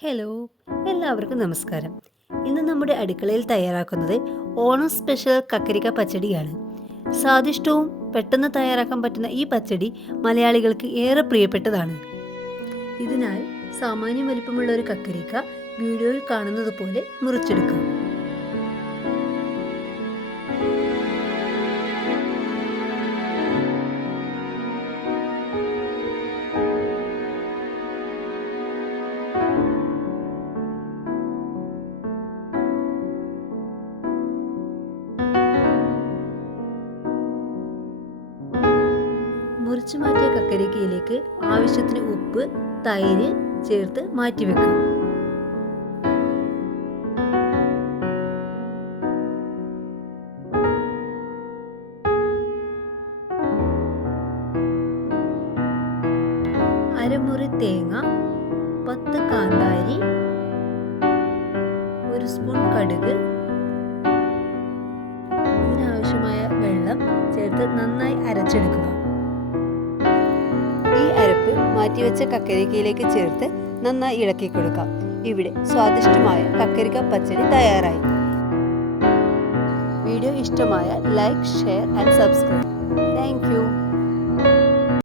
Hello എല്ലാവർക്കും നമസ്കാരം. ഇന്ന് നമ്മുടെ അടുക്കളയിൽ തയ്യാറാക്കുന്നത് ഓണം സ്പെഷ്യൽ കക്കരിക്ക പച്ചടിയാണ്. സ്വാദിഷ്ടവും പെട്ടെന്ന് തയ്യാറാക്കാൻ പറ്റുന്ന ഈ പച്ചടി മലയാളികൾക്ക് ഏറെ പ്രിയപ്പെട്ടതാണ്. ഇതിനായി സാമാന്യം വലിപ്പമുള്ള ഒരു കക്കരിക്ക വീഡിയോയിൽ കാണുന്നത് പോലെ മുറിച്ചെടുക്കാം. മുറിച്ചു മാറ്റിയ കക്കരിക്കയിലേക്ക് ആവശ്യത്തിന് ഉപ്പ് തൈര് ചേർത്ത് മാറ്റിവെക്കാം. അരമുറി തേങ്ങ പത്ത് കാന്താരി ഒരു സ്പൂൺ കടുക് ഇതിനാവശ്യമായ വെള്ളം ചേർത്ത് നന്നായി അരച്ചെടുക്കുക. മാറ്റിവെച്ച കക്കരിക്കയിലേക്ക് ചേർത്ത് നന്നായി ഇളക്കി കൊടുക്കാം. ഇവിടെ സ്വാദിഷ്ടമായ കക്കരിക്ക പച്ചടി തയ്യാറായി. വീഡിയോ ഇഷ്ടമായ ലൈക്ക് ഷെയർ ആൻഡ് സബ്സ്ക്രൈബ്